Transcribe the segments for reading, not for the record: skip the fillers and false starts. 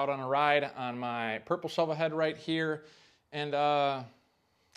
out on a ride on my purple Shovelhead right here, and I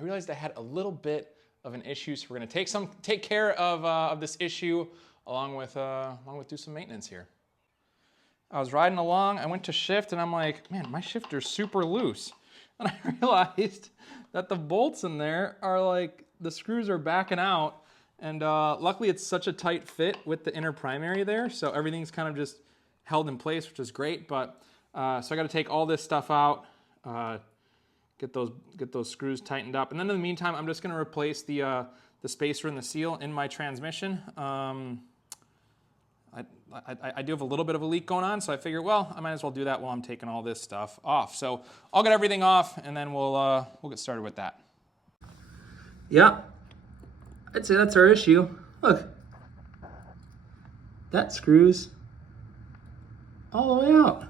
realized I had a little bit of an issue, so we're gonna take care of this issue along with do some maintenance here. I was riding along, I went to shift, and I'm like, man, my shifter's super loose. And I realized that the bolts in there are like, the screws are backing out, and luckily it's such a tight fit with the inner primary there, so everything's kind of just held in place, which is great. But so I got to take all this stuff out, get those screws tightened up, and then in the meantime, I'm just going to replace the spacer and the seal in my transmission. I do have a little bit of a leak going on, so I figured, well, I might as well do that while I'm taking all this stuff off. So I'll get everything off, and then we'll get started with that. Yeah, I'd say that's our issue. Look, that screws all the way out.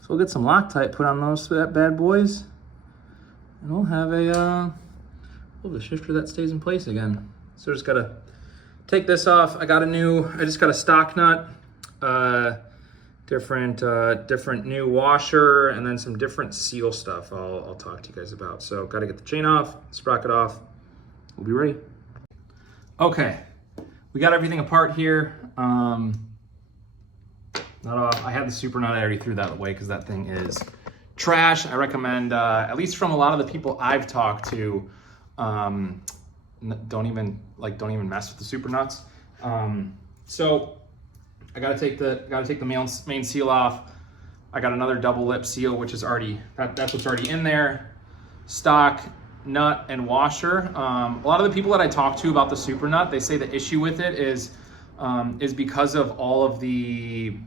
So we'll get some Loctite put on those bad boys, and we'll have a shifter that stays in place again. So just gotta take this off. I just got a stock nut, different new washer, and then some different seal stuff I'll talk to you guys about. So gotta get the chain off, sprocket off, we'll be ready. Okay, we got everything apart here. Not off. I had the super nut, I already threw that away because that thing is trash. I recommend, at least from a lot of the people I've talked to, don't even mess with the super nuts. So I gotta take the main seal off. I got another double lip seal, which is already, that's what's already in there. Stock nut and washer. A lot of the people that I talk to about the super nut, they say the issue with it is because of all of the,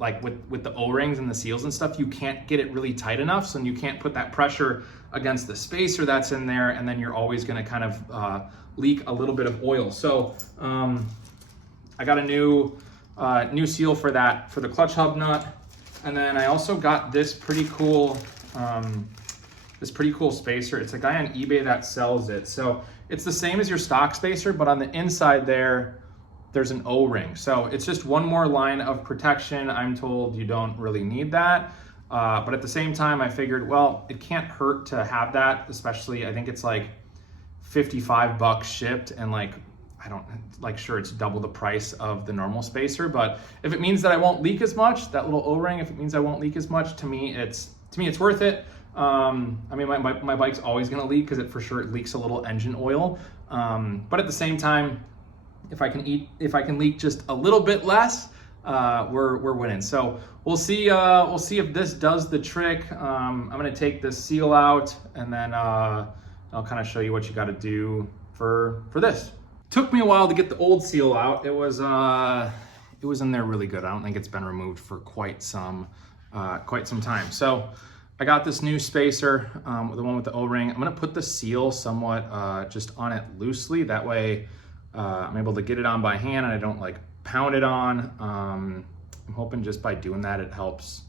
like with the O-rings and the seals and stuff, you can't get it really tight enough, so you can't put that pressure against the spacer that's in there, and then you're always gonna kind of leak a little bit of oil. So I got a new seal for that, for the clutch hub nut. And then I also got this pretty cool spacer. It's a guy on eBay that sells it. So it's the same as your stock spacer, but on the inside there's an O-ring. So it's just one more line of protection. I'm told you don't really need that. But at the same time, I figured, well, it can't hurt to have that, especially I think it's like $55 shipped, and sure, it's double the price of the normal spacer. But if it means that I won't leak as much, that little O-ring, if it means I won't leak as much, to me it's worth it. I mean, my bike's always gonna leak because it leaks a little engine oil. But at the same time, if I can leak just a little bit less, we're winning. So we'll see if this does the trick. I'm gonna take this seal out, and then I'll kind of show you what you got to do for this. Took me a while to get the old seal out. It was in there really good. I don't think it's been removed for quite some time. So I got this new spacer, the one with the O-ring. I'm gonna put the seal somewhat just on it loosely. That way I'm able to get it on by hand and I don't like pound it on. I'm hoping just by doing that it helps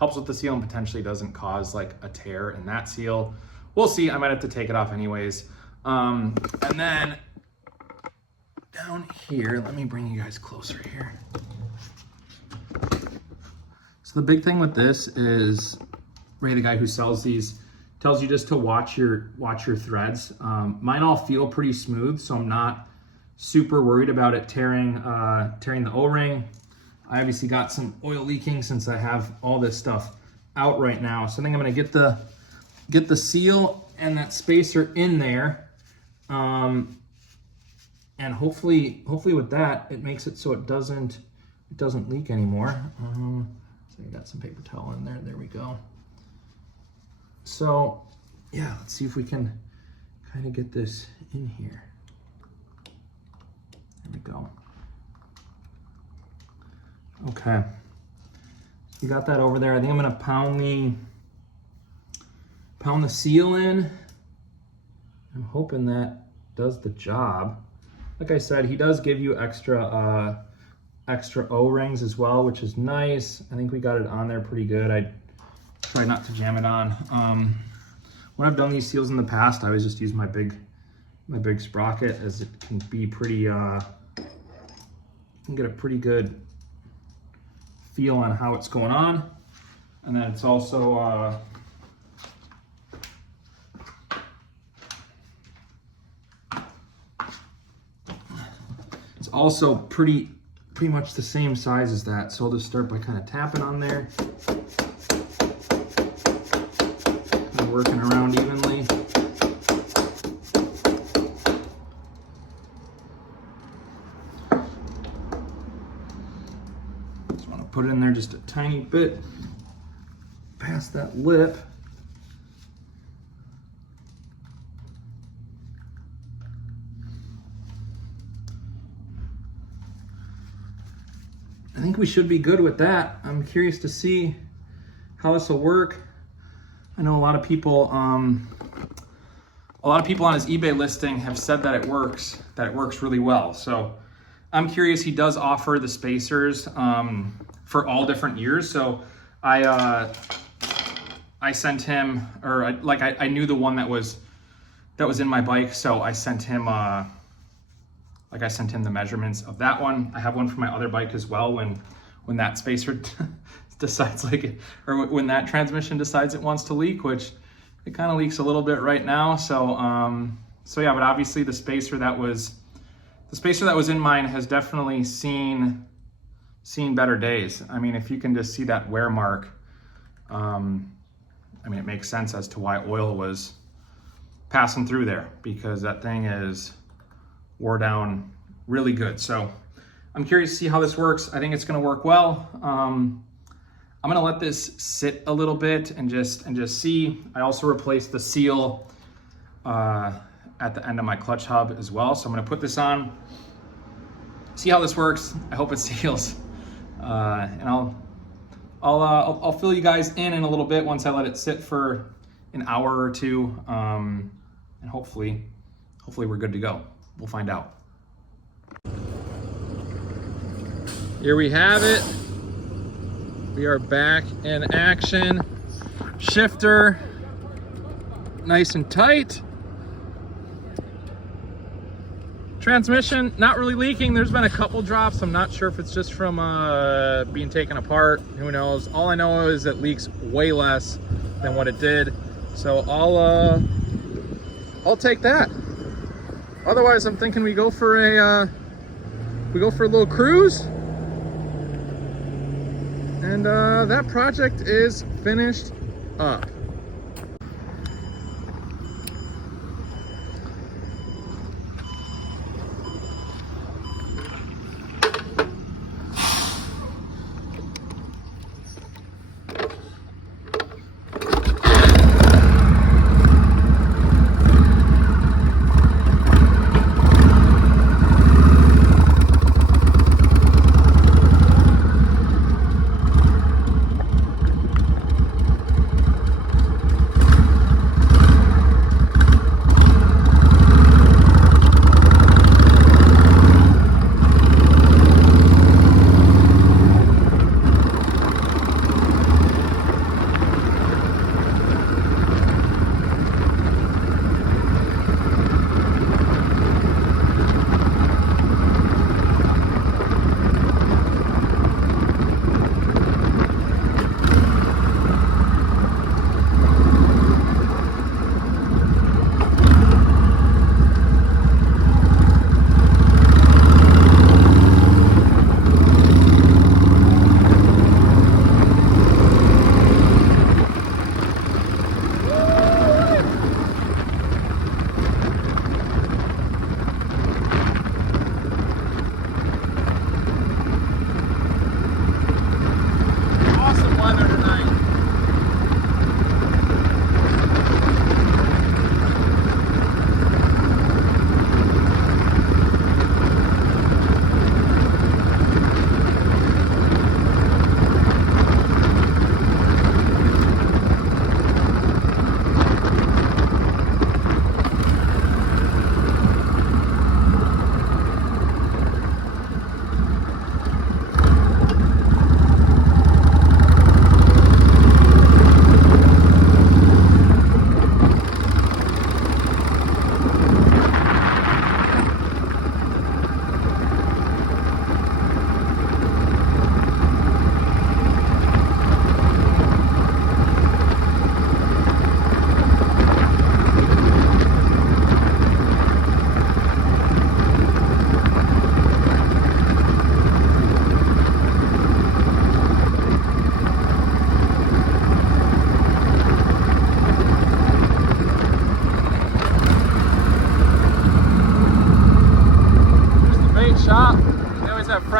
with the seal and potentially doesn't cause like a tear in that seal. We'll see. I might have to take it off anyways. And then down here, let me bring you guys closer here. So the big thing with this is Ray, the guy who sells these, tells you just to watch your threads. Mine all feel pretty smooth, so I'm not super worried about it tearing the O-ring. I obviously got some oil leaking since I have all this stuff out right now. So I think I'm gonna get the seal and that spacer in there. And hopefully with that, it makes it so it doesn't leak anymore. So I got some paper towel in there. There we go. So yeah, let's see if we can kind of get this in here. There we go. Okay, so you got that over there. I think I'm gonna pound the seal in. I'm hoping that does the job. Like I said, he does give you extra O-rings as well, which is nice. I think we got it on there pretty good. I try not to jam it on. When I've done these seals in the past, I always just use my big sprocket, as it can be pretty, you can get a pretty good feel on how it's going on. And then it's also pretty much the same size as that. So I'll just start by kind of tapping on there, kind of working around evenly. Just want to put it in there just a tiny bit past that lip. I think we should be good with that. I'm curious to see how this will work. I know a lot of people on his eBay listing have said that it works really well. So I'm curious. He does offer the spacers for all different years. So I sent him, or I knew the one that was in my bike, so I sent him I sent him the measurements of that one. I have one for my other bike as well. When that spacer decides or when that transmission decides it wants to leak, which it kind of leaks a little bit right now. So yeah, but obviously the spacer that was in mine has definitely seen better days. I mean, if you can just see that wear mark, I mean, it makes sense as to why oil was passing through there, because that thing is wore down really good. So I'm curious to see how this works. I think it's going to work well. I'm going to let this sit a little bit and just see. I also replaced the seal at the end of my clutch hub as well. So I'm going to put this on, see how this works. I hope it seals, and I'll fill you guys in a little bit once I let it sit for an hour or two, and hopefully we're good to go. We'll find out. Here we have it. We are back in action. Shifter, nice and tight. Transmission, not really leaking. There's been a couple drops. I'm not sure if it's just from being taken apart. Who knows? All I know is it leaks way less than what it did. So I'll take that. Otherwise, I'm thinking we go for a little cruise, and that project is finished up.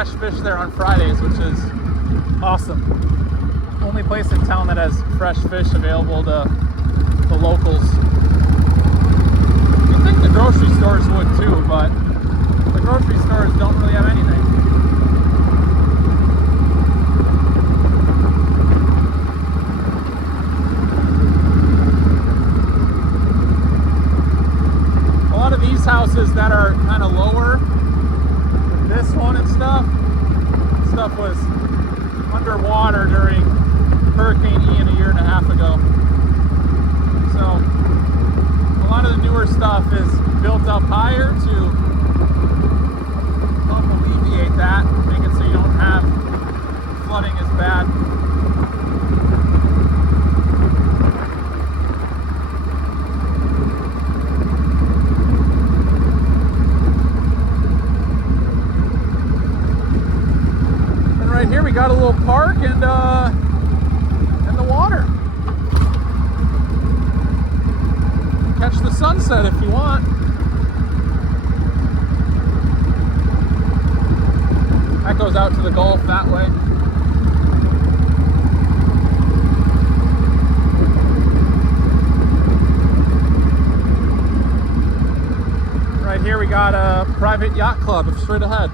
fresh fish there on Fridays, which is awesome. Only place in town that has fresh fish available to the locals. You'd think the grocery stores would too, but the grocery stores don't really have anything. A lot of these houses that are kind of lower, this one and stuff was underwater during Hurricane Ian a year and a half ago. So a lot of the newer stuff is built up higher to help alleviate that, make it so you don't have flooding as bad. And right here we got a little park and the water. Catch the sunset if you want. That goes out to the Gulf that way. Right here we got a private yacht club straight ahead.